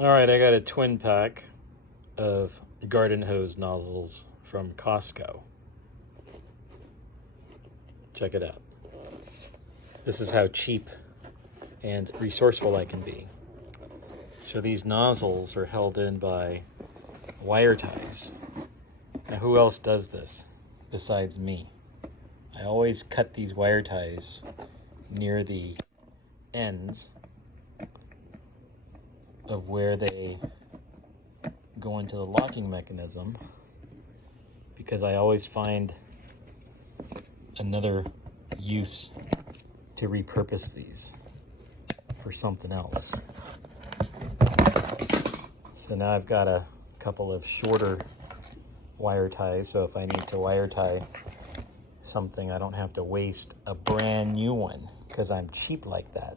All right, I got a twin pack of garden hose nozzles from Costco. Check it out. This is how cheap and resourceful I can be. So these nozzles are held in by wire ties. Now who else does this besides me? I always cut these wire ties near the ends of where they go into the locking mechanism, because I always find another use to repurpose these for something else. So now I've got a couple of shorter wire ties, so if I need to wire tie something, I don't have to waste a brand new one, because I'm cheap like that.